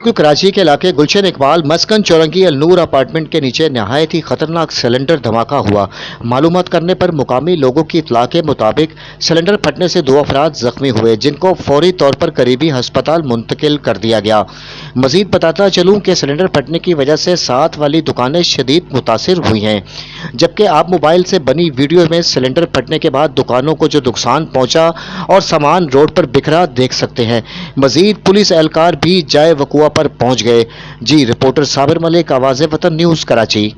कराची के इलाके गुलशन इकबाल मस्कन चौरंगी अलनूर अपार्टमेंट के नीचे नहायत ही खतरनाक सिलेंडर धमाका हुआ। मालूमात करने पर मुकामी लोगों की इतला के मुताबिक सिलेंडर फटने से 2 अफराद जख्मी हुए, जिनको फौरी तौर पर करीबी अस्पताल मुंतकिल कर दिया गया। मजीद बताता चलूं कि सिलेंडर फटने की वजह से साथ वाली दुकानें शदीद मुतासिर हुई हैं, जबकि आप मोबाइल से बनी वीडियो में सिलेंडर फटने के बाद दुकानों को जो नुकसान पहुंचा और सामान रोड पर बिखरा देख सकते हैं। मजीद पुलिस एहलकार भी जाए वकुआ पर पहुंच गए। जी रिपोर्टर साबिर मलिक, आवाज़ वतन न्यूज़, कराची।